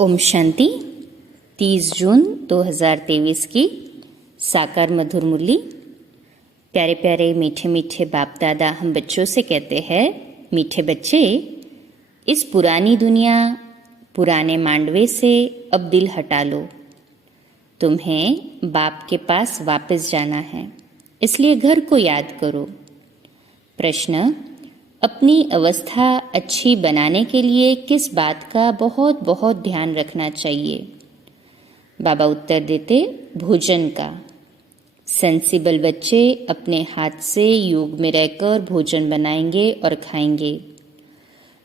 ओम शांति। 30 जून 2023 की साकार मधुर मुरली। प्यारे प्यारे मीठे मीठे बाप दादा हम बच्चों से कहते हैं, मीठे बच्चे, इस पुरानी दुनिया पुराने मांडवे से अब दिल हटा लो। तुम्हें बाप के पास वापस जाना है, इसलिए घर को याद करो। प्रश्न: अपनी अवस्था अच्छी बनाने के लिए किस बात का बहुत बहुत ध्यान रखना चाहिए? बाबा उत्तर देते, भोजन का। सेंसिबल बच्चे अपने हाथ से योग में रहकर भोजन बनाएंगे और खाएंगे।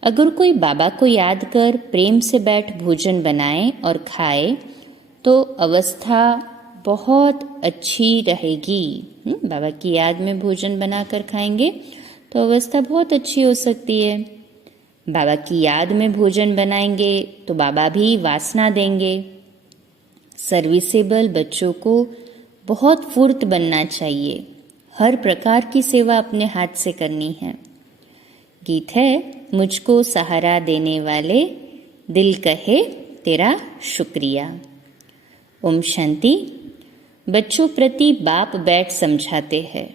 अगर कोई बाबा को याद कर प्रेम से बैठ भोजन बनाए और खाए तो अवस्था बहुत अच्छी रहेगी। बाबा की याद में भोजन बनाकर खाएंगे तो अवस्था बहुत अच्छी हो सकती है। बाबा की याद में भोजन बनाएंगे तो बाबा भी वासना देंगे। सर्विसेबल बच्चों को बहुत फुर्त बनना चाहिए। हर प्रकार की सेवा अपने हाथ से करनी है। गीत है, मुझको सहारा देने वाले दिल कहे तेरा शुक्रिया। ओम शांति। बच्चों प्रति बाप बैठ समझाते हैं।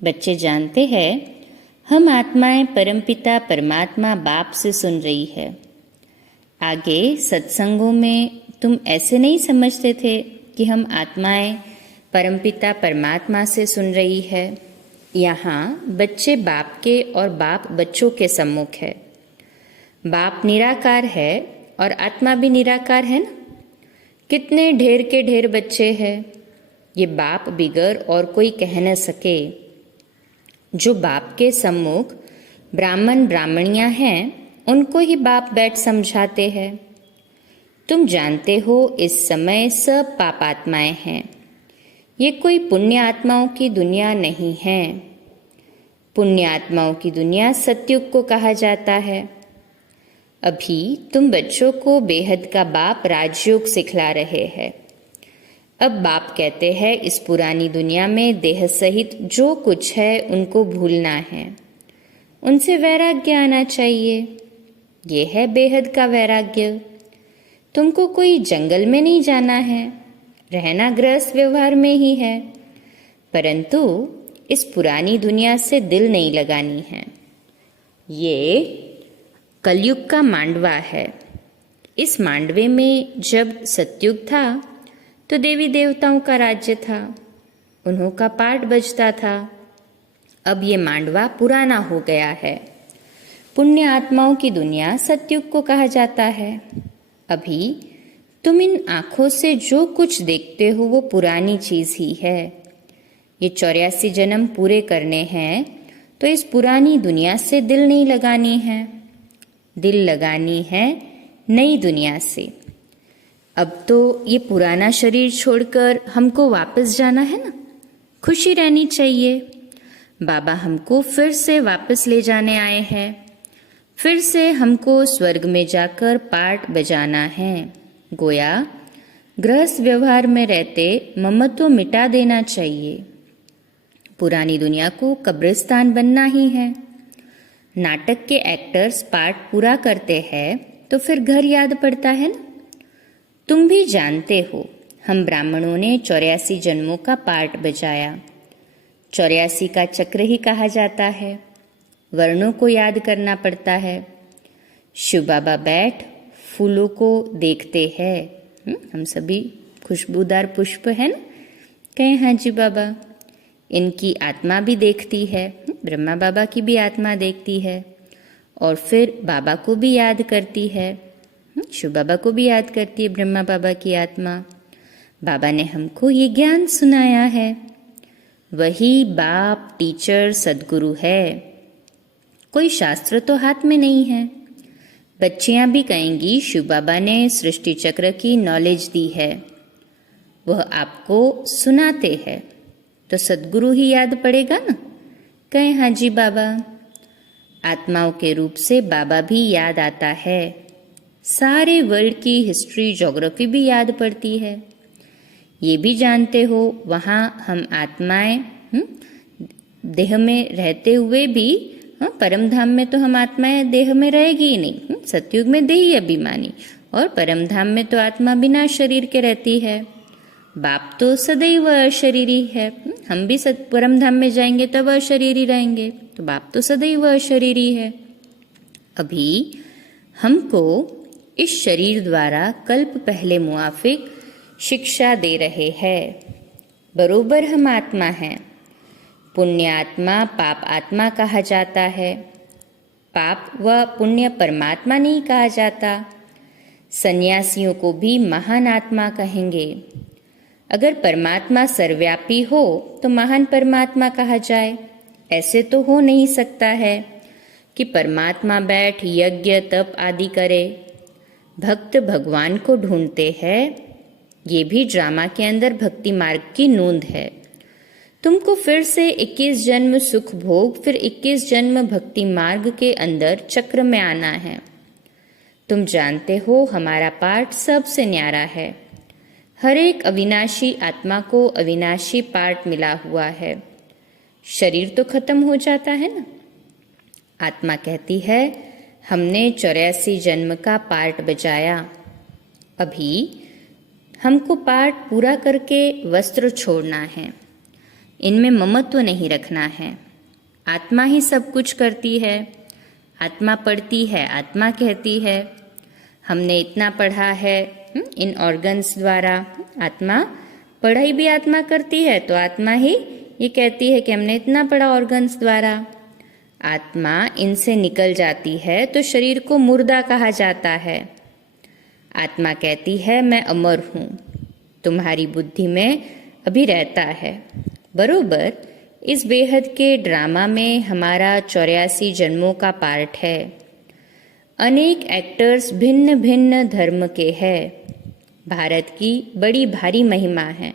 बच्चे जानते हैं हम आत्माएं परमपिता परमात्मा बाप से सुन रही है। आगे सत्संगों में तुम ऐसे नहीं समझते थे कि हम आत्माएं परमपिता परमात्मा से सुन रही है। यहाँ बच्चे बाप के और बाप बच्चों के सम्मुख है। बाप निराकार है और आत्मा भी निराकार है ना। कितने ढेर के ढेर बच्चे हैं, ये बाप बिगर और कोई कह न सके। जो बाप के सम्मुख ब्राह्मण ब्राह्मणियां हैं उनको ही बाप बैठ समझाते हैं। तुम जानते हो इस समय सब पाप आत्माएं हैं। ये कोई पुण्य आत्माओं की दुनिया नहीं है। पुण्य आत्माओं की दुनिया सतयुग को कहा जाता है। अभी तुम बच्चों को बेहद का बाप राजयोग सिखला रहे हैं। अब बाप कहते हैं इस पुरानी दुनिया में देह सहित जो कुछ है उनको भूलना है, उनसे वैराग्य आना चाहिए। ये है बेहद का वैराग्य। तुमको कोई जंगल में नहीं जाना है, रहना गृहस्थ व्यवहार में ही है, परंतु इस पुरानी दुनिया से दिल नहीं लगानी है। ये कलयुग का मांडवा है। इस मांडवे में जब सतयुग था तो देवी देवताओं का राज्य था, उन्हों का पाठ बजता था। अब ये मांडवा पुराना हो गया है। पुण्य आत्माओं की दुनिया सतयुग को कहा जाता है। अभी तुम इन आंखों से जो कुछ देखते हो वो पुरानी चीज ही है। ये 84 जन्म पूरे करने हैं तो इस पुरानी दुनिया से दिल नहीं लगानी है, दिल लगानी है नई दुनिया से। अब तो ये पुराना शरीर छोड़कर हमको वापस जाना है ना, खुशी रहनी चाहिए। बाबा हमको फिर से वापस ले जाने आए हैं। फिर से हमको स्वर्ग में जाकर पाठ बजाना है। गोया गृहस्थ व्यवहार में रहते ममत्व मिटा देना चाहिए। पुरानी दुनिया को कब्रिस्तान बनना ही है। नाटक के एक्टर्स पाठ पूरा करते हैं तो फिर घर याद पड़ता है ना। तुम भी जानते हो हम ब्राह्मणों ने 84 जन्मों का पाठ बजाया। 84 का चक्र ही कहा जाता है। वर्णों को याद करना पड़ता है। शिव बाबा बैठ फूलों को देखते हैं। हम सभी खुशबूदार पुष्प है ना, कहें हाँ जी बाबा। इनकी आत्मा भी देखती है, ब्रह्मा बाबा की भी आत्मा देखती है और फिर बाबा को भी याद करती है। शिव बाबा को भी याद करती है ब्रह्मा बाबा की आत्मा। बाबा ने हमको ये ज्ञान सुनाया है। वही बाप टीचर सदगुरु है। कोई शास्त्र तो हाथ में नहीं है। बच्चियां भी कहेंगी शिव बाबा ने सृष्टि चक्र की नॉलेज दी है, वह आपको सुनाते हैं तो सदगुरु ही याद पड़ेगा ना। कहें हाँ जी बाबा। आत्माओं के रूप से बाबा भी याद आता है। सारे वर्ल्ड की हिस्ट्री ज्योग्राफी भी याद पड़ती है। ये भी जानते हो वहाँ हम आत्माएं देह में रहते हुए भी परम धाम में तो हम आत्माएं देह में रहेगी ही नहीं। सतयुग में देही अभिमानी और परम धाम में तो आत्मा बिना शरीर के रहती है। बाप तो सदैव अशरीरी है। हम भी परम धाम में जाएंगे तब अशरीरी रहेंगे, तो बाप तो सदैव अशरीरी है। अभी हमको इस शरीर द्वारा कल्प पहले मुआफिक शिक्षा दे रहे हैं। बरोबर हम आत्मा हैं। पुण्य आत्मा पाप आत्मा कहा जाता है। पाप व पुण्य परमात्मा नहीं कहा जाता। सन्यासियों को भी महान आत्मा कहेंगे। अगर परमात्मा सर्वव्यापी हो तो महान परमात्मा कहा जाए। ऐसे तो हो नहीं सकता है कि परमात्मा बैठ यज्ञ तप आदि करे। भक्त भगवान को ढूंढते हैं। ये भी ड्रामा के अंदर भक्ति मार्ग की नूंद है। तुमको फिर से 21 जन्म सुख भोग, फिर 21 जन्म भक्ति मार्ग के अंदर चक्र में आना है। तुम जानते हो हमारा पाठ सबसे न्यारा है। हर एक अविनाशी आत्मा को अविनाशी पाठ मिला हुआ है। शरीर तो खत्म हो जाता है ना। आत्मा कहती है हमने 84 जन्म का पाठ बजाया। अभी हमको पाठ पूरा करके वस्त्र छोड़ना है। इनमें ममत्व नहीं रखना है। आत्मा ही सब कुछ करती है। आत्मा पढ़ती है, आत्मा कहती है। हमने इतना पढ़ा है इन ऑर्गन्स द्वारा। आत्मा पढ़ाई भी आत्मा करती है, तो आत्मा ही ये कहती है कि हमने इतना पढ़ा ऑर्गन्स द्वारा। आत्मा इनसे निकल जाती है तो शरीर को मुर्दा कहा जाता है। आत्मा कहती है मैं अमर हूँ। तुम्हारी बुद्धि में अभी रहता है। बरोबर इस बेहद के ड्रामा में हमारा 84 जन्मों का पार्ट है। अनेक एक्टर्स भिन्न भिन्न धर्म के हैं। भारत की बड़ी भारी महिमा है।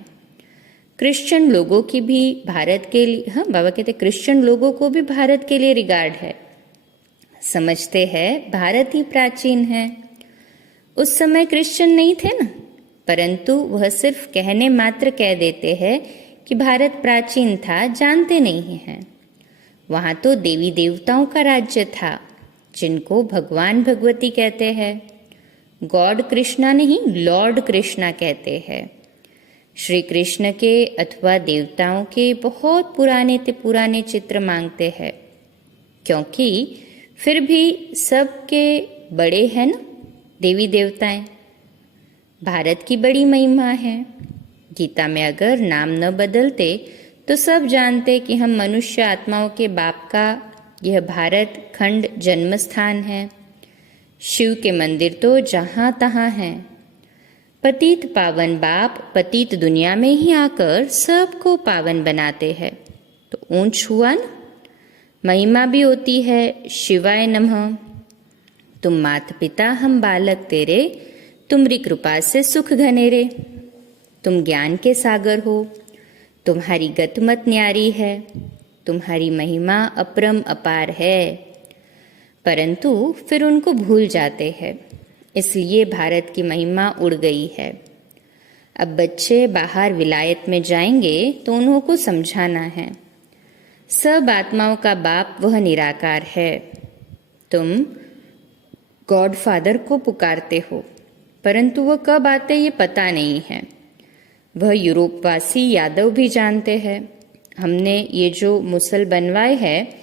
क्रिश्चियन लोगों की भी भारत के लिए, हाँ बाबा कहते क्रिश्चियन लोगों को भी भारत के लिए रिगार्ड है। समझते हैं भारत ही प्राचीन है। उस समय क्रिश्चियन नहीं थे ना, परंतु वह सिर्फ कहने मात्र कह देते हैं कि भारत प्राचीन था, जानते नहीं हैं। वहाँ तो देवी देवताओं का राज्य था, जिनको भगवान भगवती कहते हैं। गॉड कृष्णा नहीं, लॉर्ड कृष्णा कहते हैं। श्री कृष्ण के अथवा देवताओं के बहुत पुराने से पुराने चित्र मांगते हैं, क्योंकि फिर भी सबके बड़े हैं ना देवी देवताएं। भारत की बड़ी महिमा है। गीता में अगर नाम न बदलते तो सब जानते कि हम मनुष्य आत्माओं के बाप का यह भारत खंड जन्म स्थान है। शिव के मंदिर तो जहाँ तहाँ हैं। पतित पावन बाप पतित दुनिया में ही आकर सबको पावन बनाते हैं, तो ऊंच हुआ ना। महिमा भी होती है शिवाय नमः। तुम माता पिता हम बालक तेरे, तुमरी कृपा से सुख घनेरे। तुम ज्ञान के सागर हो, तुम्हारी गतमत न्यारी है, तुम्हारी महिमा अपरम अपार है। परंतु फिर उनको भूल जाते हैं, इसलिए भारत की महिमा उड़ गई है। अब बच्चे बाहर विलायत में जाएंगे तो उन्हों को समझाना है सब आत्माओं का बाप वह निराकार है। तुम गॉड फादर को पुकारते हो, परंतु वह कब आते ये पता नहीं है। वह यूरोपवासी यादव भी जानते हैं। हमने ये जो मुसल बनवाए हैं,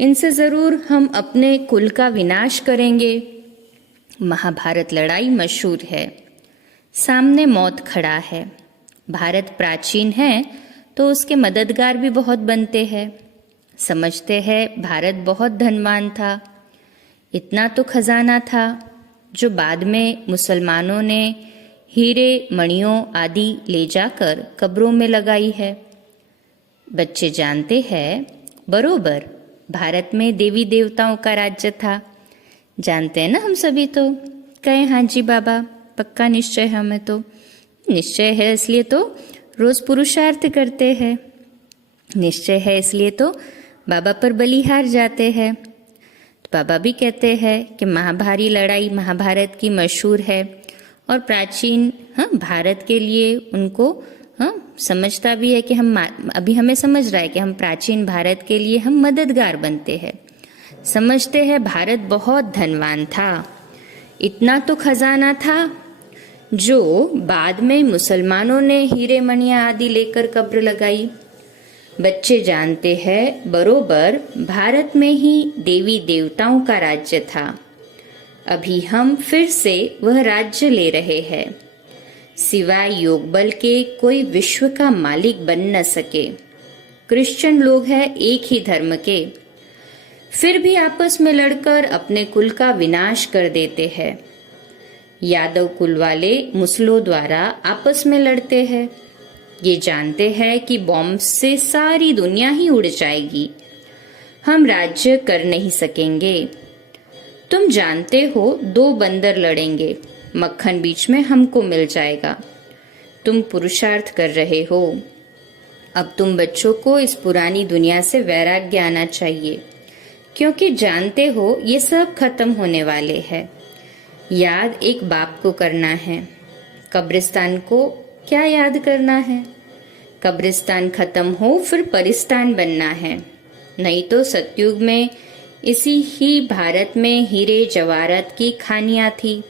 इनसे जरूर हम अपने कुल का विनाश करेंगे। महाभारत लड़ाई मशहूर है। सामने मौत खड़ा है। भारत प्राचीन है तो उसके मददगार भी बहुत बनते हैं। समझते हैं भारत बहुत धनवान था। इतना तो खजाना था जो बाद में मुसलमानों ने हीरे मणियों आदि ले जाकर कब्रों में लगाई है। बच्चे जानते हैं बरोबर भारत में देवी देवताओं का राज्य था। जानते हैं ना हम सभी तो। कहे हाँ जी बाबा, पक्का निश्चय हमें तो निश्चय है, इसलिए तो रोज पुरुषार्थ करते हैं। निश्चय है इसलिए तो बाबा पर बलिहार जाते हैं। तो बाबा भी कहते हैं कि महाभारी लड़ाई महाभारत की मशहूर है और प्राचीन भारत के लिए उनको समझता भी है कि हम अभी हमें समझ रहा है कि हम प्राचीन भारत के लिए हम मददगार बनते हैं। समझते हैं भारत बहुत धनवान था, इतना तो खजाना था जो बाद में मुसलमानों ने हीरे मणियां आदि लेकर कब्र लगाई। बच्चे जानते हैं बरोबर भारत में ही देवी देवताओं का राज्य था। अभी हम फिर से वह राज्य ले रहे हैं। सिवाय योग बल के कोई विश्व का मालिक बन न सके। क्रिश्चियन लोग हैं एक ही धर्म के, फिर भी आपस में लड़कर अपने कुल का विनाश कर देते हैं। यादव कुल वाले मुसलों द्वारा आपस में लड़ते हैं। ये जानते हैं कि बॉम्ब से सारी दुनिया ही उड़ जाएगी, हम राज्य कर नहीं सकेंगे। तुम जानते हो 2 बंदर लड़ेंगे, मक्खन बीच में हमको मिल जाएगा। तुम पुरुषार्थ कर रहे हो। अब तुम बच्चों को इस पुरानी दुनिया से वैराग्य आना चाहिए, क्योंकि जानते हो ये सब खत्म होने वाले हैं। याद एक बाप को करना है। कब्रिस्तान को क्या याद करना है? कब्रिस्तान खत्म हो फिर परिस्तान बनना है। नहीं तो सतयुग में इसी ही भारत में हीरे जवाहरात की खानियां थी,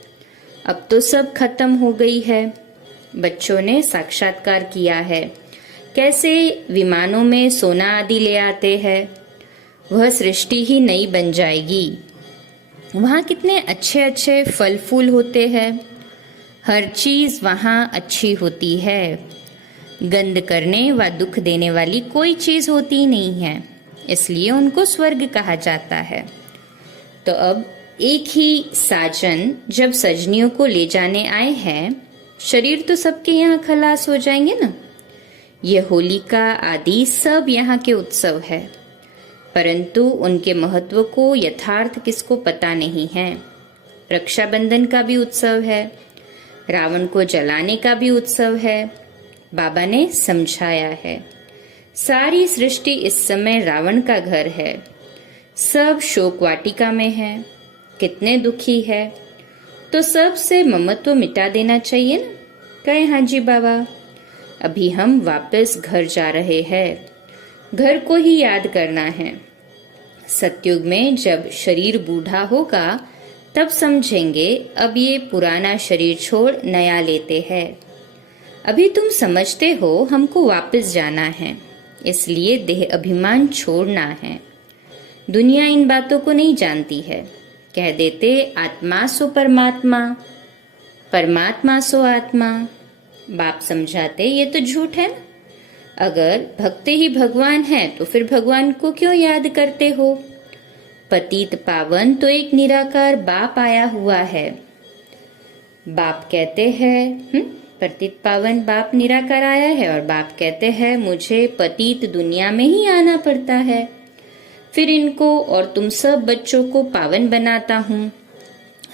अब तो सब खत्म हो गई है। बच्चों ने साक्षात्कार किया है कैसे विमानों में सोना आदि ले आते हैं। वह सृष्टि ही नई बन जाएगी। वहाँ कितने अच्छे अच्छे फल फूल होते हैं। हर चीज वहाँ अच्छी होती है। गंध करने व दुख देने वाली कोई चीज होती नहीं है, इसलिए उनको स्वर्ग कहा जाता है। तो अब एक ही साजन जब सजनियों को ले जाने आए हैं, शरीर तो सबके यहाँ खलास हो जाएंगे ना। यह होलिका आदि सब यहाँ के उत्सव है, परंतु उनके महत्व को यथार्थ किसको पता नहीं है। रक्षाबंधन का भी उत्सव है, रावण को जलाने का भी उत्सव है। बाबा ने समझाया है सारी सृष्टि इस समय रावण का घर है, सब शोक वाटिका में है, कितने दुखी है। तो सब से ममत्व मिटा देना चाहिए ना। कहे हाँ जी बाबा। अभी हम वापस घर जा रहे हैं, घर को ही याद करना है। सतयुग में जब शरीर बूढ़ा होगा तब समझेंगे अब ये पुराना शरीर छोड़ नया लेते हैं। अभी तुम समझते हो हमको वापस जाना है, इसलिए देह अभिमान छोड़ना है। दुनिया इन बातों को नहीं जानती है। कह देते आत्मा सो परमात्मा, परमात्मा सो आत्मा। बाप समझाते ये तो झूठ है ना। अगर भक्त ही भगवान है तो फिर भगवान को क्यों याद करते हो? पतित पावन तो एक निराकार बाप आया हुआ है। बाप कहते हैं पतित पावन बाप निराकार आया है, और बाप कहते हैं मुझे पतित दुनिया में ही आना पड़ता है। फिर इनको और तुम सब बच्चों को पावन बनाता हूँ,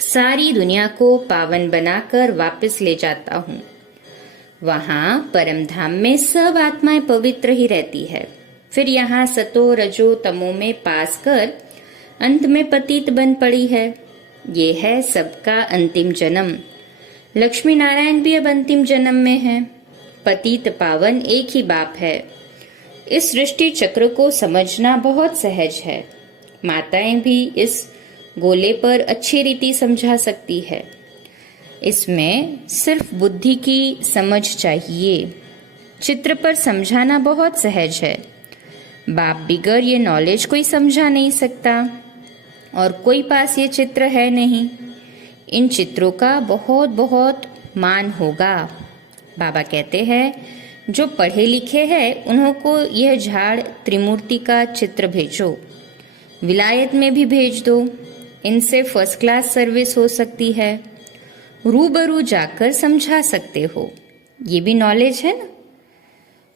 सारी दुनिया को पावन बनाकर वापस ले जाता हूँ। वहाँ परम धाम में सब आत्माएं पवित्र ही रहती है। फिर यहाँ सतो रजो तमो में पास कर अंत में पतित बन पड़ी है। ये है सबका अंतिम जन्म। लक्ष्मी नारायण भी अब अंतिम जन्म में है। पतित पावन एक ही बाप है। इस सृष्टि चक्र को समझना बहुत सहज है। माताएं भी इस गोले पर अच्छी रीति समझा सकती है। इसमें सिर्फ बुद्धि की समझ चाहिए। चित्र पर समझाना बहुत सहज है। बाप बिगर ये नॉलेज कोई समझा नहीं सकता, और कोई पास ये चित्र है नहीं। इन चित्रों का बहुत बहुत मान होगा। बाबा कहते हैं जो पढ़े लिखे हैं उन्हों को यह झाड़ त्रिमूर्ति का चित्र भेजो, विलायत में भी भेज दो। इनसे फर्स्ट क्लास सर्विस हो सकती है। रूबरू जाकर समझा सकते हो। ये भी नॉलेज है ना।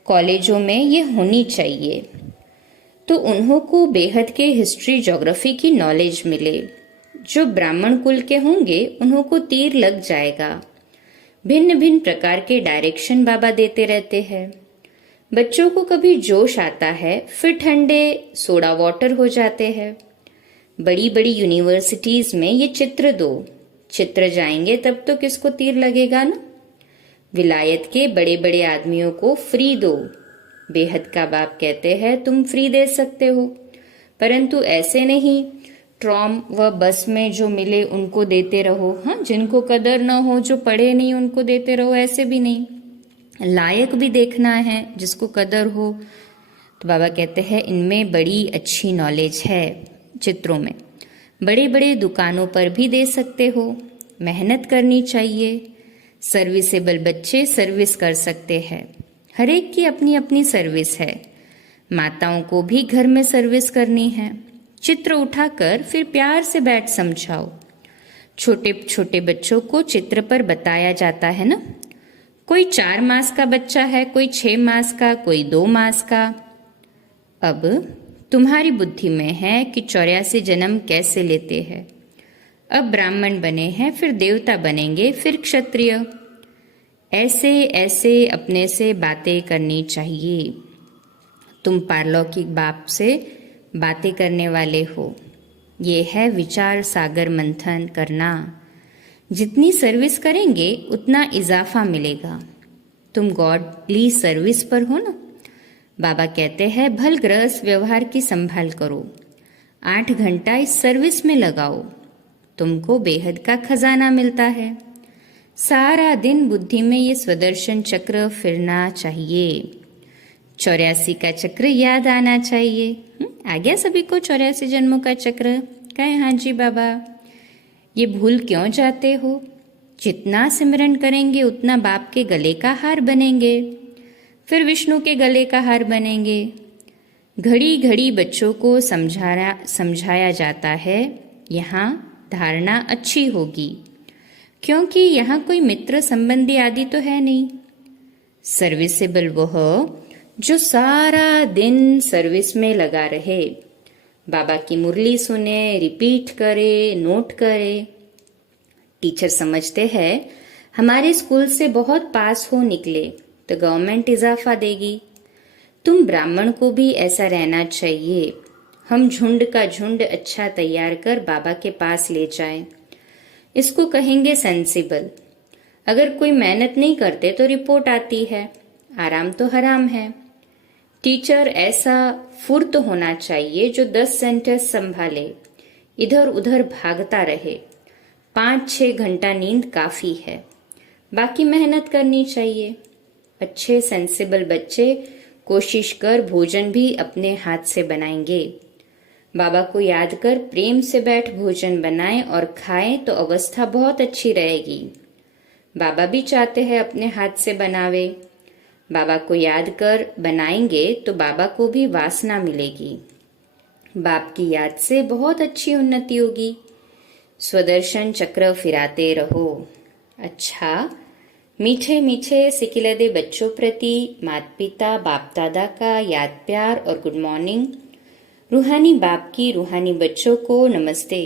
कॉलेजों में ये होनी चाहिए, तो उन्हों को बेहद के हिस्ट्री ज्योग्राफी की नॉलेज मिले। जो ब्राह्मण कुल के होंगे उन्हों को तीर लग जाएगा। भिन्न भिन्न प्रकार के डायरेक्शन बाबा देते रहते हैं। बच्चों को कभी जोश आता है, फिर ठंडे सोडा वाटर हो जाते हैं। बड़ी बड़ी यूनिवर्सिटीज में ये चित्र दो, चित्र जाएंगे तब तो किसको तीर लगेगा ना। विलायत के बड़े बड़े आदमियों को फ्री दो। बेहद का बाप कहते हैं तुम फ्री दे सकते हो, परंतु ऐसे नहीं ट्रॉम व बस में जो मिले उनको देते रहो। हाँ, जिनको कदर न हो, जो पढ़े नहीं उनको देते रहो, ऐसे भी नहीं। लायक भी देखना है, जिसको कदर हो। तो बाबा कहते हैं इनमें बड़ी अच्छी नॉलेज है। चित्रों में बड़े बड़े दुकानों पर भी दे सकते हो। मेहनत करनी चाहिए। सर्विसेबल बच्चे सर्विस कर सकते हैं। हर एक की अपनी अपनी सर्विस है। माताओं को भी घर में सर्विस करनी है। चित्र उठाकर फिर प्यार से बैठ समझाओ। छोटे छोटे बच्चों को चित्र पर बताया जाता है ना। कोई 4 मास का बच्चा है, कोई 6 मास का, कोई 2 मास का। अब तुम्हारी बुद्धि में है कि 84 जन्म कैसे लेते हैं। अब ब्राह्मण बने हैं, फिर देवता बनेंगे, फिर क्षत्रिय। ऐसे ऐसे अपने से बातें करनी चाहिए। तुम पारलौकिक बाप से बातें करने वाले हो। ये है विचार सागर मंथन करना। जितनी सर्विस करेंगे उतना इजाफा मिलेगा। तुम गॉडली सर्विस पर हो ना। बाबा कहते हैं भल ग्रस व्यवहार की संभाल करो। 8 घंटा इस सर्विस में लगाओ। तुमको बेहद का खजाना मिलता है। सारा दिन बुद्धि में ये स्वदर्शन चक्र फिरना चाहिए। 84 का चक्र याद आना चाहिए। आ गया सभी को 84 जन्मों का चक्र? कहे हाँ जी बाबा। ये भूल क्यों जाते हो? जितना सिमरन करेंगे उतना बाप के गले का हार बनेंगे, फिर विष्णु के गले का हार बनेंगे। घड़ी घड़ी बच्चों को समझाया जाता है। यहाँ धारणा अच्छी होगी, क्योंकि यहाँ कोई मित्र संबंधी आदि तो है नहीं। सर्विसेबल वह जो सारा दिन सर्विस में लगा रहे। बाबा की मुरली सुने, रिपीट करे, नोट करे। टीचर समझते हैं हमारे स्कूल से बहुत पास हो निकले तो गवर्नमेंट इजाफा देगी। तुम ब्राह्मण को भी ऐसा रहना चाहिए। हम झुंड का झुंड अच्छा तैयार कर बाबा के पास ले जाएं। इसको कहेंगे सेंसिबल। अगर कोई मेहनत नहीं करते तो रिपोर्ट आती है, आराम तो हराम है। टीचर ऐसा फुर्त होना चाहिए जो 10 सेंटेंस संभाले, इधर उधर भागता रहे। 5-6 घंटा नींद काफी है, बाकी मेहनत करनी चाहिए। अच्छे सेंसिबल बच्चे कोशिश कर भोजन भी अपने हाथ से बनाएंगे। बाबा को याद कर प्रेम से बैठ भोजन बनाएं और खाएं तो अवस्था बहुत अच्छी रहेगी। बाबा भी चाहते हैं अपने हाथ से बनावे। बाबा को याद कर बनाएंगे तो बाबा को भी वासना मिलेगी। बाप की याद से बहुत अच्छी उन्नति होगी। स्वदर्शन चक्र फिराते रहो। अच्छा, मीठे मीठे सिकिलदे बच्चों प्रति माता पिता बाप दादा का याद प्यार और गुड मॉर्निंग। रूहानी बाप की रूहानी बच्चों को नमस्ते।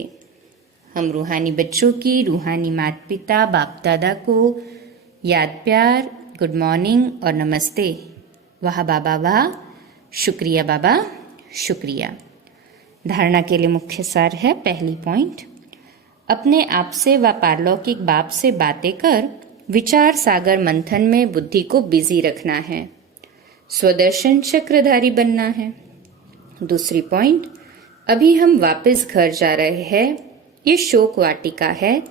हम रूहानी बच्चों की रूहानी माता पिता बाप दादा को याद प्यार, गुड मॉर्निंग और नमस्ते। वाह बाबा वाह, शुक्रिया बाबा शुक्रिया। धारणा के लिए मुख्य सार है। पहली पॉइंट, अपने आप से व पारलौकिक बाप से बातें कर विचार सागर मंथन में बुद्धि को बिजी रखना है। स्वदर्शन चक्रधारी बनना है। दूसरी पॉइंट, अभी हम वापस घर जा रहे हैं। ये शोक वाटिका है,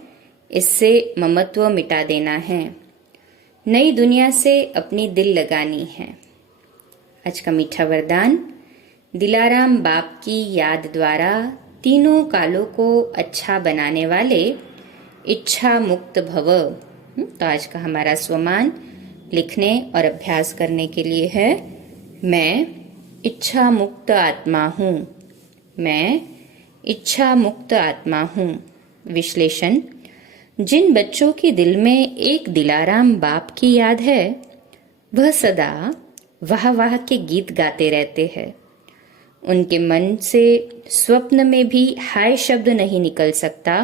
इससे ममत्व मिटा देना है। नई दुनिया से अपनी दिल लगानी है। आज का मीठा वरदान, दिलाराम बाप की याद द्वारा तीनों कालों को अच्छा बनाने वाले इच्छा मुक्त भव। तो आज का हमारा स्वमान लिखने और अभ्यास करने के लिए है। मैं इच्छा मुक्त आत्मा हूँ। मैं इच्छा मुक्त आत्मा हूँ। विश्लेषण, जिन बच्चों के दिल में एक दिलाराम बाप की याद है वह सदा वाह वाह के गीत गाते रहते हैं। उनके मन से स्वप्न में भी हाय शब्द नहीं निकल सकता,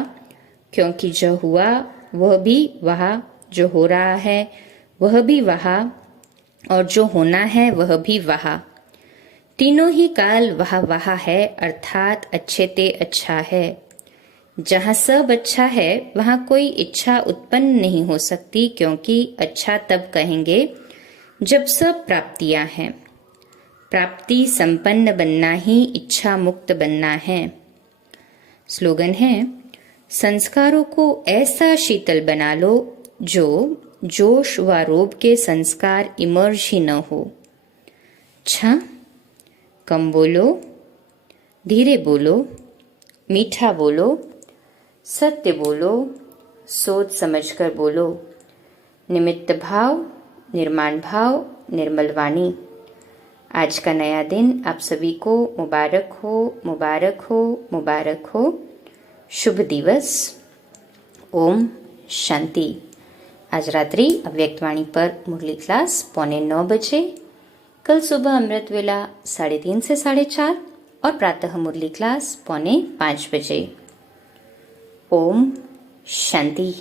क्योंकि जो हुआ वह भी वह, जो हो रहा है वह भी वह, और जो होना है वह भी वह। तीनों ही काल वह वह है, अर्थात अच्छे ते अच्छा है। जहाँ सब अच्छा है वहाँ कोई इच्छा उत्पन्न नहीं हो सकती, क्योंकि अच्छा तब कहेंगे जब सब प्राप्तियां हैं। प्राप्ति संपन्न बनना ही इच्छा मुक्त बनना है। स्लोगन है, संस्कारों को ऐसा शीतल बना लो जो जोश व रोब के संस्कार इमर्ज ही न हो। 6. कम बोलो, धीरे बोलो, मीठा बोलो, सत्य बोलो, सोच समझकर बोलो, निमित्त भाव, निर्माण भाव, निर्मल वाणी। आज का नया दिन आप सभी को मुबारक हो, मुबारक हो, मुबारक हो। शुभ दिवस। ओम शांति। आज रात्रि अव्यक्तवाणी पर मुरली क्लास 8:45 बजे, कल सुबह अमृत वेला 3:30 से 4:30 और प्रातः मुरली क्लास 4:45 बजे। ओम शांति।